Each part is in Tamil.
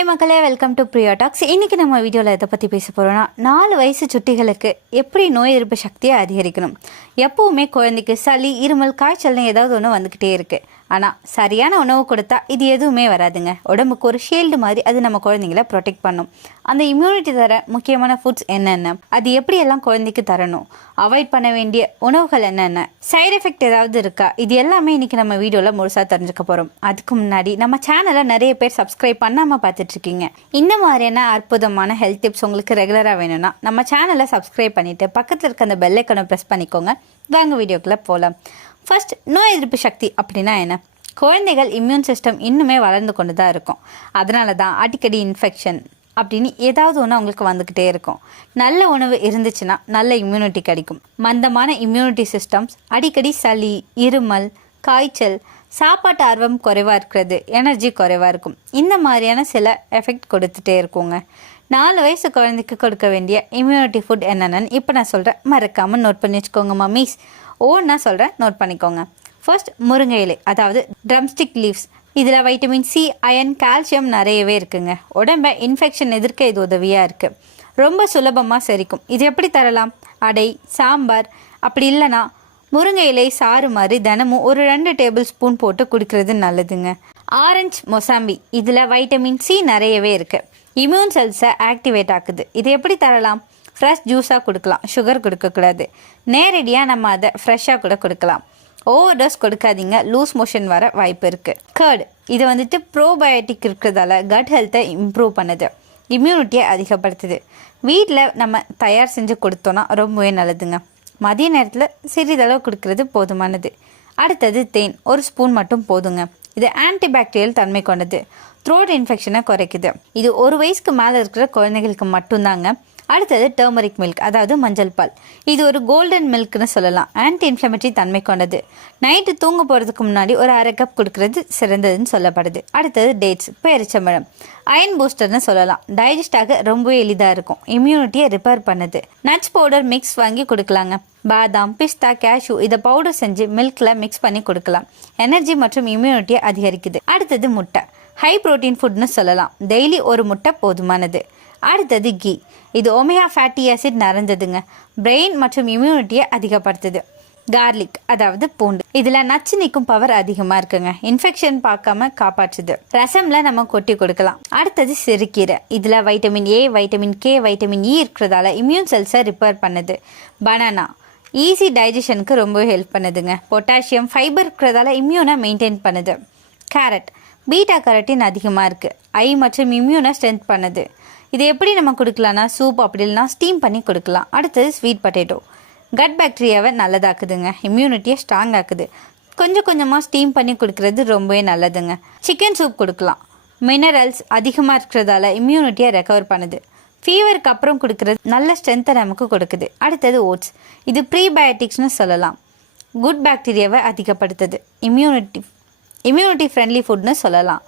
ஹாய் மக்களே, வெல்கம் டு பிரியா டாக்ஸ். இன்றைக்கி நம்ம வீடியோவில் எதை பற்றி பேச போகிறோன்னா 4 வயசு சுட்டிகளுக்கு எப்படி நோய் எதிர்ப்பு சக்தியை அதிகரிக்கணும். எப்போவுமே குழந்தைக்கு சளி, இருமல், காய்ச்சல்னு ஏதாவது ஒன்று வந்துக்கிட்டே இருக்குது. ஆனால் சரியான உணவு கொடுத்தா இது எதுவுமே வராதுங்க. உடம்புக்கு ஒரு ஷீல்டு மாதிரி அது நம்ம குழந்தைங்கள ப்ரொடெக்ட் பண்ணும். அந்த இம்யூனிட்டி தர முக்கியமான ஃபுட்ஸ் என்னென்ன, அது எப்படியெல்லாம் குழந்தைக்கு தரணும், அவாய்ட் பண்ண வேண்டிய உணவுகள் என்னென்ன, சைடு எஃபெக்ட் ஏதாவது இருக்கா, இது எல்லாமே இன்றைக்கி நம்ம வீடியோவில் முழுசாக தெரிஞ்சுக்க போகிறோம். அதுக்கு முன்னாடி நம்ம சேனலை நிறைய பேர் சப்ஸ்கிரைப் பண்ணாமல் பார்த்துட்ருக்கீங்க. இந்த மாதிரியான அற்புதமான ஹெல்த் டிப்ஸ் உங்களுக்கு ரெகுலராக வேணும்னா நம்ம சேனலை சப்ஸ்கிரைப் பண்ணிவிட்டு பக்கத்தில் இருக்க அந்த பெல் ஐக்கானை ப்ரெஸ் பண்ணிக்கோங்க. வாங்க வீடியோக்குள்ளே போகலாம். ஃபர்ஸ்ட், நோய் எதிர்ப்பு சக்தி அப்படின்னா என்ன? குழந்தைகள் இம்யூன் சிஸ்டம் இன்னுமே வளர்ந்து கொண்டு தான் இருக்கும். அதனால தான் அடிக்கடி இன்ஃபெக்ஷன் அப்படின்னு ஏதாவது ஒன்று அவங்களுக்கு வந்துக்கிட்டே இருக்கும். நல்ல உணவு இருந்துச்சுன்னா நல்ல இம்யூனிட்டி கிடைக்கும். மந்தமான இம்யூனிட்டி சிஸ்டம்ஸ் அடிக்கடி சளி, இருமல், காய்ச்சல், சாப்பாட்டு ஆர்வம் குறைவாக இருக்கிறது, எனர்ஜி குறைவாக இருக்கும். இந்த மாதிரியான சில எஃபெக்ட் கொடுத்துட்டே இருக்குங்க. 4 வயசு குழந்தைக்கு கொடுக்க வேண்டிய இம்யூனிட்டி ஃபுட் என்னென்னு இப்போ நான் சொல்கிறேன். மறக்காமல் நோட் பண்ணி வச்சுக்கோங்க மம்மீஸ். நான் சொல்கிறேன், நோட் பண்ணிக்கோங்க. ஃபர்ஸ்ட், முருங்கை இலை, அதாவது ட்ரம்ஸ்டிக் லீவ்ஸ். இதில் வைட்டமின் சி, அயன், கால்சியம் நிறையவே இருக்குங்க. உடம்பை இன்ஃபெக்ஷன் எதிர்க்க இது உதவியாக இருக்குது. ரொம்ப சுலபமாக செரிக்கும். இது எப்படி தரலாம்? அடை, சாம்பார், அப்படி இல்லைனா முருங்கை இலை சாறு மாதிரி தினமும் ஒரு 2 டேபிள் ஸ்பூன் போட்டு குடிக்கிறது நல்லதுங்க. ஆரஞ்சு, மொசாம்பி, இதில் வைட்டமின் சி நிறையவே இருக்குது. இம்யூன் செல்ஸை ஆக்டிவேட் ஆக்குது. இது எப்படி தரலாம்? ஃப்ரெஷ் ஜூஸாக கொடுக்கலாம், சுகர் கொடுக்கக்கூடாது. நேரடியாக நம்ம அதை ஃப்ரெஷ்ஷாக கூட கொடுக்கலாம். ஓவர் டோஸ் கொடுக்காதீங்க, லூஸ் மோஷன் வர வாய்ப்பு இருக்குது. கர்டு, இது வந்துட்டு ப்ரோபயோட்டிக் இருக்கிறதால கட் ஹெல்த்தை இம்ப்ரூவ் பண்ணுது, இம்யூனிட்டியை அதிகப்படுத்துது. வீட்டில் நம்ம தயார் செஞ்சு கொடுத்தோன்னா ரொம்பவே நல்லதுங்க. மதிய நேரத்தில் சிறிதளவு கொடுக்கறது போதுமானது. அடுத்தது தேன், 1 ஸ்பூன் மட்டும் போதுங்க. இது ஆன்டிபாக்டீரியல் தன்மை கொண்டது, த்ரோட் இன்ஃபெக்ஷனை குறைக்குது. இது 1 வயசுக்கு மேலே இருக்கிற குழந்தைகளுக்கு மட்டும்தாங்க. அடுத்தது டர்மரிக் மில்க், அதாவது மஞ்சள் பால். இது ஒரு கோல்டன் மில்க்னு சொல்லலாம். ஆன்டி இன்ஃப்ளமேட்டரி தன்மை கொண்டது. நைட்டு தூங்க போகிறதுக்கு முன்னாடி ஒரு 1/2 கப் கொடுக்கறது சிறந்ததுன்னு சொல்லப்படுது. அடுத்தது டேட்ஸ், பேரிச்சம்பழம். அயன் பூஸ்டர்னு சொல்லலாம். டைஜஸ்ட் ஆக ரொம்பவே எளிதாக இருக்கும், இம்யூனிட்டியை ரிப்பேர் பண்ணுது. நட்ஸ் பவுடர் மிக்ஸ் வாங்கி கொடுக்கலாங்க. பாதாம், பிஸ்தா, கேஷ்யூ இதை பவுடர் செஞ்சு மில்கில் மிக்ஸ் பண்ணி கொடுக்கலாம். எனர்ஜி மற்றும் இம்யூனிட்டியை அதிகரிக்குது. அடுத்தது முட்டை, ஹை ப்ரோட்டீன் ஃபுட்னு சொல்லலாம். டெய்லி ஒரு முட்டை போதுமானது. அடுத்தது கீ, இது ஒமேகா ஃபேட்டி ஆசிட் நிறைஞ்சதுங்க. பிரெயின் மற்றும் இம்யூனிட்டியை அதிகப்படுத்துது. கார்லிக், அதாவது பூண்டு, இதில் நச்சு நீக்கும் பவர் அதிகமாக இருக்குங்க. இன்ஃபெக்ஷன் பார்க்காம காப்பாற்றுது. ரசம்ல நம்ம கொட்டி கொடுக்கலாம். அடுத்தது சிறுகீரை, இதில் vitamin A, vitamin K, vitamin E இருக்கிறதால இம்யூன் செல்ஸை ரிப்பேர் பண்ணுது. பனானா, ஈஸி டைஜஷனுக்கு ரொம்பவே ஹெல்ப் பண்ணுதுங்க. பொட்டாசியம், ஃபைபர் இருக்கிறதால இம்யூனை மெயின்டைன் பண்ணுது. கேரட், பீட்டா கரோட்டின் அதிகமாக இருக்குது, ஐ மற்றும் இம்யூனை ஸ்ட்ரென்த் பண்ணுது. இது எப்படி நம்ம கொடுக்கலாம்னா சூப், அப்படி இல்லைனா ஸ்டீம் பண்ணி கொடுக்கலாம். அடுத்தது ஸ்வீட் பொட்டேட்டோ, கட் பாக்டீரியாவை நல்லதாக்குதுங்க, இம்யூனிட்டியை ஸ்ட்ராங் ஆக்குது. கொஞ்சம் கொஞ்சமாக ஸ்டீம் பண்ணி கொடுக்கறது ரொம்பவே நல்லதுங்க. சிக்கன் சூப் கொடுக்கலாம். மினரல்ஸ் அதிகமாக இருக்கிறதால இம்யூனிட்டியை ரெக்கவர் பண்ணுது. ஃபீவருக்கு அப்புறம் கொடுக்கறது நல்ல ஸ்ட்ரென்த்தை நமக்கு கொடுக்குது. அடுத்தது ஓட்ஸ், இது ப்ரீபயோட்டிக்ஸ்னு சொல்லலாம். குட் பாக்டீரியாவை அதிகப்படுத்துது, இம்யூனிட்டி ஃப்ரெண்ட்லி ஃபுட்னு சொல்லலாம்.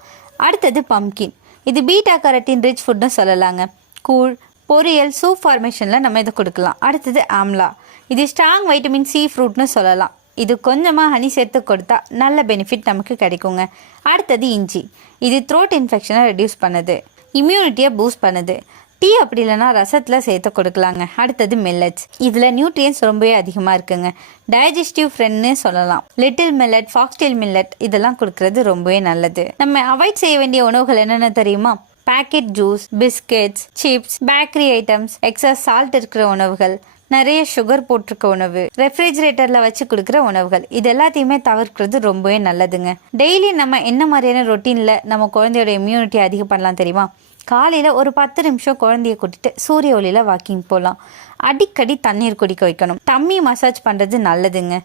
அடுத்தது பம்கின், இது பீட்டா கரோட்டின் ரிச் ஃபுட்னு சொல்லலாங்க. கூழ், பொரியல், சூப் ஃபார்மேஷனில் நம்ம இதை கொடுக்கலாம். அடுத்தது ஆம்லா, இது ஸ்ட்ராங் வைட்டமின் சி ஃப்ரூட்னு சொல்லலாம். இது கொஞ்சமாக ஹனி சேர்த்து கொடுத்தா நல்ல பெனிஃபிட் நமக்கு கிடைக்குங்க. அடுத்தது இஞ்சி, இது த்ரோட் இன்ஃபெக்ஷனை ரெடியூஸ் பண்ணுது, இம்யூனிட்டியை பூஸ்ட் பண்ணுது. டீ அப்படி இல்லைனா ரசத்தில் சேர்த்து கொடுக்கலாங்க. அடுத்தது மில்லட்ஸ், இதில் நியூட்ரியன்ஸ் ரொம்பவே அதிகமாக இருக்குங்க. டைஜஸ்டிவ் ஃப்ரெண்ட்னு சொல்லலாம். லிட்டில் மில்லட், ஃபாக்ஸ்டெயில் மில்லட் இதெல்லாம் கொடுக்கறது ரொம்பவே நல்லது. நம்ம அவாய்ட் செய்ய வேண்டிய உணவுகள் என்னென்ன தெரியுமா? Packet juice, biscuits, chips, bakery items, excess salt இருக்கிற உணவுகள், நிறைய சுகர் போட்டிருக்க உணவு, ரெஃப்ரிஜிரேட்டரில் வச்சு கொடுக்குற உணவுகள், இது எல்லாத்தையுமே தவிர்க்கிறது ரொம்பவே நல்லதுங்க. டெய்லி நம்ம என்ன மாதிரியான ரொட்டீனில் நம்ம குழந்தையோட இம்யூனிட்டி அதிகம் பண்ணலாம் தெரியுமா? காலையில் ஒரு 10 நிமிஷம் குழந்தைய கூட்டிட்டு சூரிய ஒளியில் வாக்கிங் போகலாம். அடிக்கடி தண்ணீர் குடிக்க வைக்கணும். டம்மி மசாஜ் பண்ணுறது நல்லதுங்க.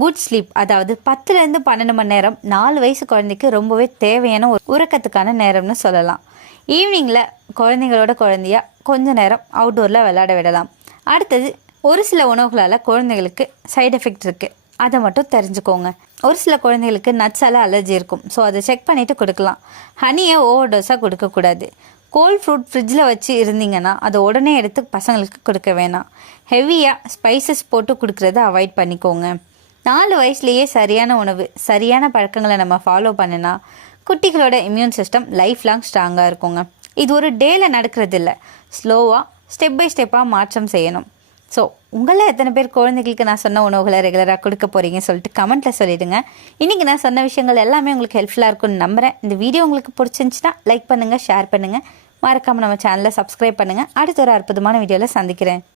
குட் ஸ்லீப், அதாவது 10லேருந்து 12 மணி நேரம் 4 வயசு குழந்தைக்கு ரொம்பவே தேவையான ஒரு உறக்கத்துக்கான நேரம்னு சொல்லலாம். ஈவினிங்கில் குழந்தையா கொஞ்ச நேரம் அவுட்டோரில் விளையாட விடலாம். அடுத்தது, ஒரு சில உணவுகளால் குழந்தைகளுக்கு சைடு எஃபெக்ட் இருக்குது, அதை மட்டும் தெரிஞ்சுக்கோங்க. ஒரு சில குழந்தைகளுக்கு நட்ஸால் அலர்ஜி இருக்கும், ஸோ அதை செக் பண்ணிவிட்டு கொடுக்கலாம். ஹனியை ஓவர் டோஸாக கொடுக்கக்கூடாது. கோல்ட் ஃப்ரூட் ஃப்ரிட்ஜில் வச்சு இருந்தீங்கன்னா அதை உடனே எடுத்து பசங்களுக்கு கொடுக்க வேணாம். ஹெவியாக ஸ்பைசஸ் போட்டு கொடுக்குறத அவாய்ட் பண்ணிக்கோங்க. 4 வயசுலேயே சரியான உணவு, சரியான பழக்கங்களை நம்ம ஃபாலோ பண்ணினா குட்டிகளோட இம்யூன் சிஸ்டம் லைஃப் லாங் ஸ்ட்ராங்காக இருக்குங்க. இது ஒரு டேயில் நடக்கிறது இல்லை, ஸ்லோவாக ஸ்டெப் பை ஸ்டெப்பாக மாற்றம் செய்யணும். ஸோ உங்களில் எத்தனை பேர் குழந்தைகளுக்கு நான் சொன்ன உணவுகளை ரெகுலராக கொடுக்க போகிறீங்கன்னு சொல்லிட்டு கமெண்ட்டில் சொல்லிவிடுங்க. இன்றைக்கி நான் சொன்ன விஷயங்கள் எல்லாமே உங்களுக்கு ஹெல்ப்ஃபுல்லாக இருக்கும்னு நம்புகிறேன். இந்த வீடியோ உங்களுக்கு பிடிச்சிருந்துச்சுன்னா லைக் பண்ணுங்கள், ஷேர் பண்ணுங்கள், மறக்காமல் நம்ம சேனலை சப்ஸ்கிரைப் பண்ணுங்கள். அடுத்த ஒரு அற்புதமான வீடியோவில் சந்திக்கிறேன்.